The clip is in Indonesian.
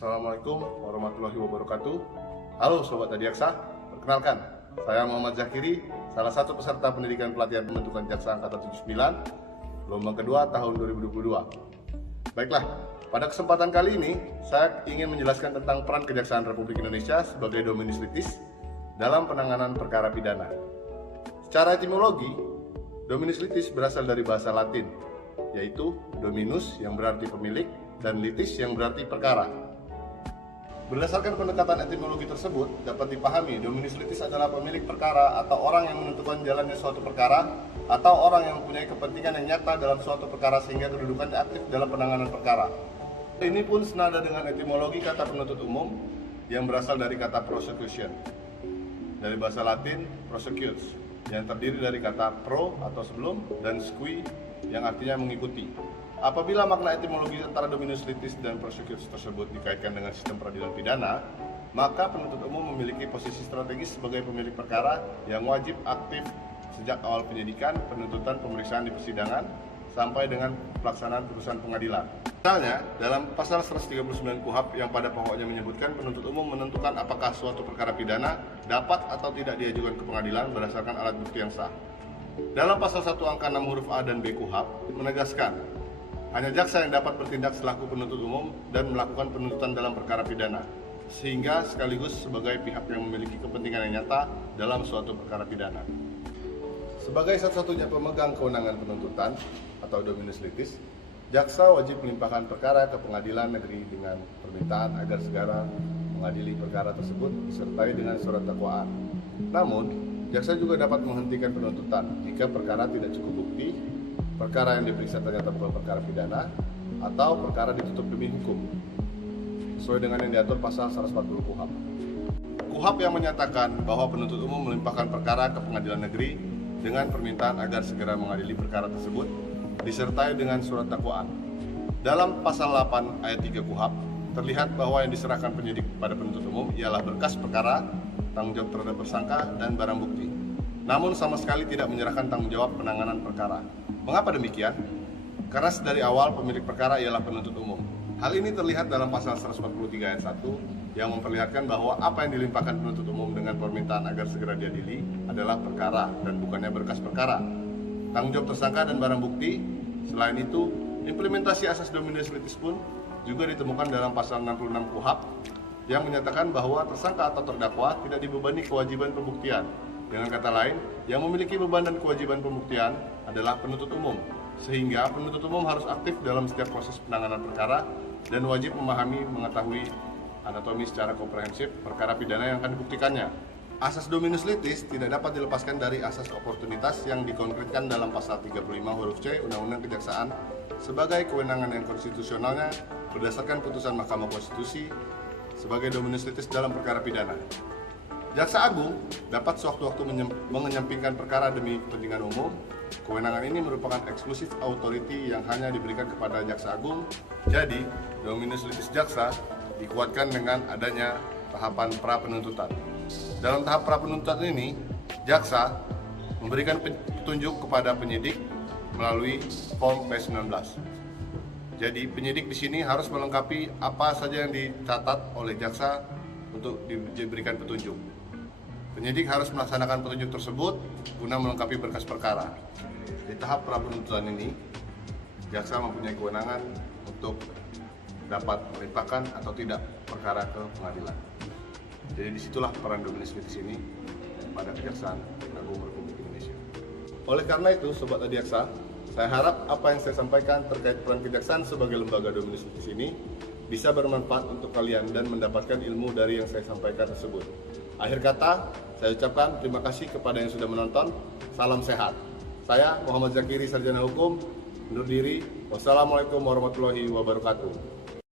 Assalamualaikum warahmatullahi wabarakatuh. Halo Sobat Adiaksa, perkenalkan, saya Muhammad Zakiri, salah satu peserta pendidikan pelatihan pembentukan Jaksa Angkatan 79, gelombang kedua tahun 2022. Baiklah, pada kesempatan kali ini, saya ingin menjelaskan tentang peran Kejaksaan Republik Indonesia sebagai dominus litis dalam penanganan perkara pidana. Secara etimologi, dominus litis berasal dari bahasa Latin, yaitu dominus yang berarti pemilik dan litis yang berarti perkara. Berdasarkan pendekatan etimologi tersebut, dapat dipahami dominus litis adalah pemilik perkara atau orang yang menentukan jalannya suatu perkara atau orang yang mempunyai kepentingan yang nyata dalam suatu perkara sehingga kedudukannya aktif dalam penanganan perkara. Ini pun senada dengan etimologi kata penuntut umum yang berasal dari kata prosecution, dari bahasa Latin prosecutes, yang terdiri dari kata pro atau sebelum dan squi yang artinya mengikuti. Apabila makna etimologi antara dominus litis dan prosecutes tersebut dikaitkan dengan sistem peradilan pidana, maka penuntut umum memiliki posisi strategis sebagai pemilik perkara yang wajib aktif sejak awal penyidikan, penuntutan, pemeriksaan di persidangan, sampai dengan pelaksanaan putusan pengadilan. Misalnya, dalam pasal 139 KUHP yang pada pokoknya menyebutkan penuntut umum menentukan apakah suatu perkara pidana dapat atau tidak diajukan ke pengadilan berdasarkan alat bukti yang sah. Dalam pasal 1 angka 6 huruf A dan B KUHP menegaskan, hanya jaksa yang dapat bertindak selaku penuntut umum dan melakukan penuntutan dalam perkara pidana, sehingga sekaligus sebagai pihak yang memiliki kepentingan yang nyata dalam suatu perkara pidana. Sebagai satu-satunya pemegang kewenangan penuntutan atau dominus litis, jaksa wajib melimpahkan perkara ke pengadilan negeri dengan permintaan agar segera mengadili perkara tersebut disertai dengan surat dakwaan. Namun, jaksa juga dapat menghentikan penuntutan jika perkara tidak cukup bukti, perkara yang diperiksa ternyata bukan perkara pidana, atau perkara ditutup demi hukum, sesuai dengan yang diatur pasal 140 KUHP. KUHP yang menyatakan bahwa penuntut umum melimpahkan perkara ke pengadilan negeri dengan permintaan agar segera mengadili perkara tersebut, disertai dengan surat dakwaan. Dalam pasal 8 ayat 3 KUHP, terlihat bahwa yang diserahkan penyidik pada penuntut umum ialah berkas perkara, tanggung jawab terhadap tersangka, dan barang bukti. Namun sama sekali tidak menyerahkan tanggung jawab penanganan perkara. Mengapa demikian? Karena dari awal pemilik perkara ialah penuntut umum. Hal ini terlihat dalam pasal 143 ayat 1 yang memperlihatkan bahwa apa yang dilimpahkan penuntut umum dengan permintaan agar segera diadili adalah perkara dan bukannya berkas perkara, tanggung jawab tersangka, dan barang bukti. Selain itu, implementasi asas dominus litis pun juga ditemukan dalam pasal 66 KUHP yang menyatakan bahwa tersangka atau terdakwa tidak dibebani kewajiban pembuktian. Dengan kata lain, yang memiliki beban dan kewajiban pembuktian adalah penuntut umum, sehingga penuntut umum harus aktif dalam setiap proses penanganan perkara dan wajib memahami, mengetahui anatomi secara komprehensif perkara pidana yang akan dibuktikannya. Asas dominus litis tidak dapat dilepaskan dari asas oportunitas yang dikonkretkan dalam pasal 35 huruf C Undang-Undang Kejaksaan sebagai kewenangan yang konstitusionalnya berdasarkan putusan Mahkamah Konstitusi sebagai dominus litis dalam perkara pidana. Jaksa Agung dapat sewaktu-waktu menyampingkan perkara demi kepentingan umum. Kewenangan ini merupakan eksklusif authority yang hanya diberikan kepada Jaksa Agung. Jadi, dominus litis jaksa dikuatkan dengan adanya tahapan pra-penuntutan. Dalam tahap pra-penuntutan ini, jaksa memberikan petunjuk kepada penyidik melalui Form P19. Jadi, penyidik di sini harus melengkapi apa saja yang dicatat oleh jaksa untuk diberikan petunjuk. Penyidik harus melaksanakan petunjuk tersebut guna melengkapi berkas perkara. Di tahap pra-penuntutan ini, jaksa mempunyai kewenangan untuk dapat melimpahkan atau tidak perkara ke pengadilan. Jadi disitulah peran dominus litis ini pada Kejaksaan Agung Republik Indonesia. Oleh karena itu, Sobat Adiaksa, saya harap apa yang saya sampaikan terkait peran Kejaksaan sebagai lembaga dominus litis ini bisa bermanfaat untuk kalian dan mendapatkan ilmu dari yang saya sampaikan tersebut. Akhir kata, saya ucapkan terima kasih kepada yang sudah menonton. Salam sehat. Saya Muhammad Zakiri, Sarjana Hukum, undur diri. Wassalamualaikum warahmatullahi wabarakatuh.